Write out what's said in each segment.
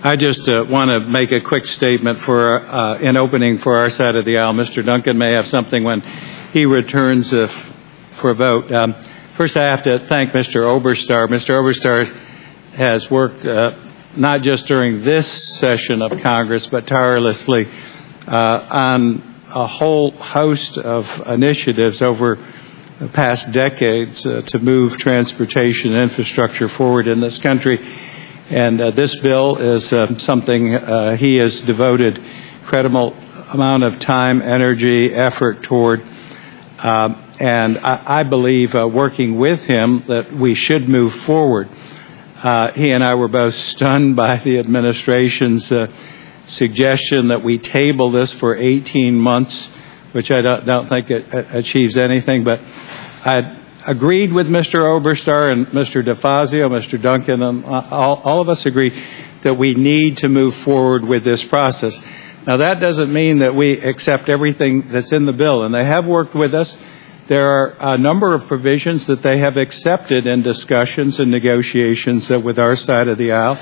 I just want to make a quick statement for in opening for our side of the aisle. Mr. Duncan may have something when he returns for a vote. First, I have to thank Mr. Oberstar. Mr. Oberstar has worked not just during this session of Congress, but tirelessly on a whole host of initiatives over the past decades to move transportation infrastructure forward in this country. And this bill is something he has devoted incredible amount of time, energy, effort toward. And I believe working with him that we should move forward. He and I were both stunned by the administration's suggestion that we table this for 18 months, which I don't think it achieves anything. But I agreed with Mr. Oberstar and Mr. DeFazio, Mr. Duncan, and all of us agree that we need to move forward with this process. Now, that doesn't mean that we accept everything that's in the bill, and they have worked with us. There are a number of provisions that they have accepted in discussions and negotiations with our side of the aisle,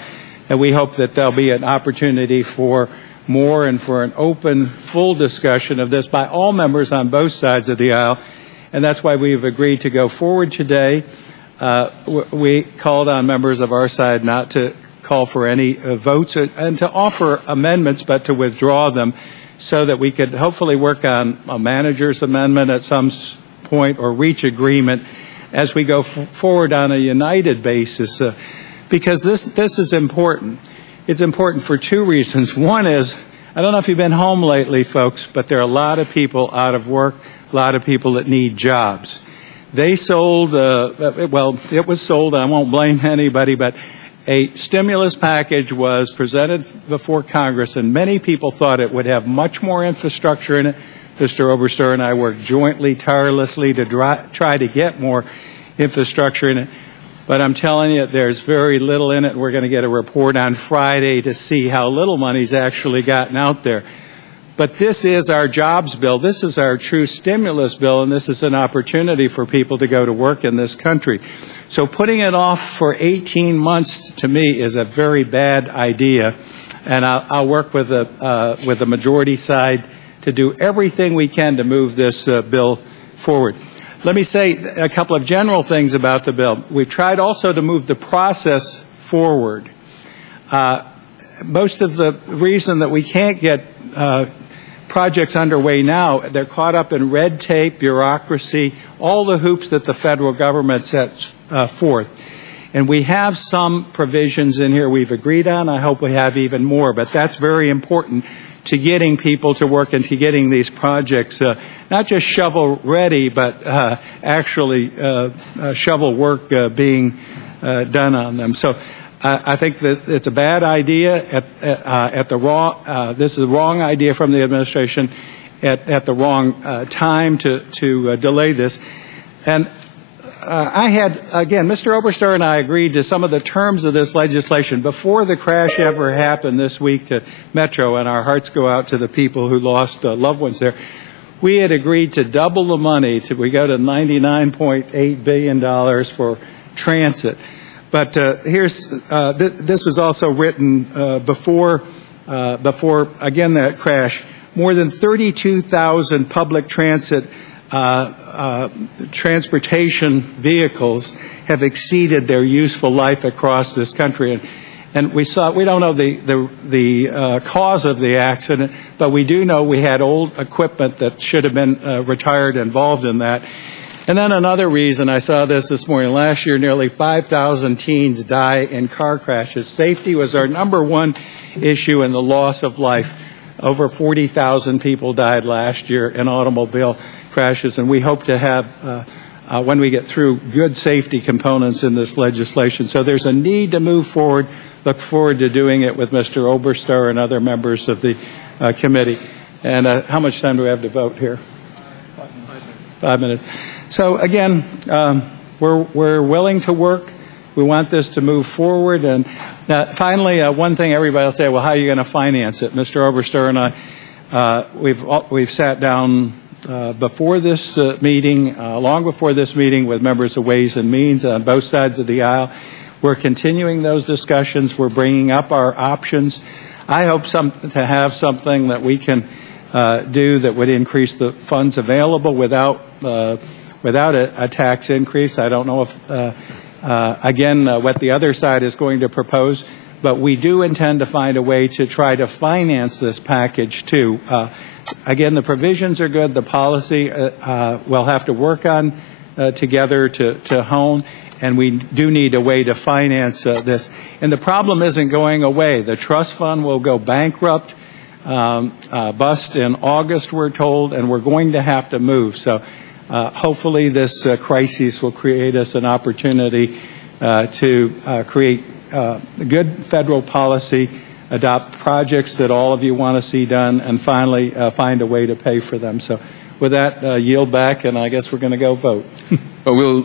and we hope that there'll be an opportunity for more and for an open, full discussion of this by all members on both sides of the aisle. And that's why we've agreed to go forward today. We called on members of our side not to call for any votes and to offer amendments, but to withdraw them so that we could hopefully work on a manager's amendment at some point or reach agreement as we go forward on a united basis. Because this is important. It's important for two reasons. One is, I don't know if you've been home lately, folks, but there are a lot of people out of work, a lot of people that need jobs. They sold, well, it was sold, I won't blame anybody, but a stimulus package was presented before Congress, and many people thought it would have much more infrastructure in it. Mr. Oberstar and I worked jointly, tirelessly to try to get more infrastructure in it. But I'm telling you, there's very little in it. We're going to get a report on Friday to see how little money's actually gotten out there. But this is our jobs bill. This is our true stimulus bill, and this is an opportunity for people to go to work in this country. So putting it off for 18 months, to me, is a very bad idea. And I'll work with the majority side to do everything we can to move this bill forward. Let me say a couple of general things about the bill. We've tried also to move the process forward. Most of the reason that we can't get projects underway now, they're caught up in red tape, bureaucracy, all the hoops that the federal government sets forth. And we have some provisions in here we've agreed on. I hope we have even more, but that's very important to getting people to work and to getting these projects not just shovel ready, but actually shovel work being done on them. So I think that it's a bad idea at the wrong. This is the wrong idea from the administration at the wrong time to delay this. And I had, again, Mr. Oberstar and I agreed to some of the terms of this legislation before the crash ever happened this week to Metro, and our hearts go out to the people who lost loved ones there. We had agreed to double the money. We go to $99.8 billion for transit. But this was also written before, again, that crash. More than 32,000 public transit transportation vehicles have exceeded their useful life across this country. And we don't know the cause of the accident, but we do know we had old equipment that should have been retired involved in that. And then another reason, I saw this morning, last year nearly 5,000 teens die in car crashes. Safety was our #1 issue in the loss of life. Over 40,000 people died last year in automobile crashes, and we hope to have, when we get through, good safety components in this legislation. So there's a need to move forward. Look forward to doing it with Mr. Oberstar and other members of the committee. And how much time do we have to vote here? 5 minutes. So again, we're willing to work. We want this to move forward. And finally, one thing everybody will say, well, how are you going to finance it? Mr. Oberstar and I, we've sat down before this meeting, long before this meeting, with members of Ways and Means on both sides of the aisle. we're continuing those discussions. We're bringing up our options. I hope to have something that we can do that would increase the funds available without a tax increase. I don't know if, again, what the other side is going to propose, but we do intend to find a way to try to finance this package too. Again, the provisions are good. The policy we'll have to work on together to hone, and we do need a way to finance this. And the problem isn't going away. The trust fund will go bankrupt, bust in August, we're told, and we're going to have to move. So hopefully this crisis will create us an opportunity to create good federal policy, adopt projects that all of you want to see done, and finally find a way to pay for them. So with that, yield back, and I guess we're going to go vote. Well,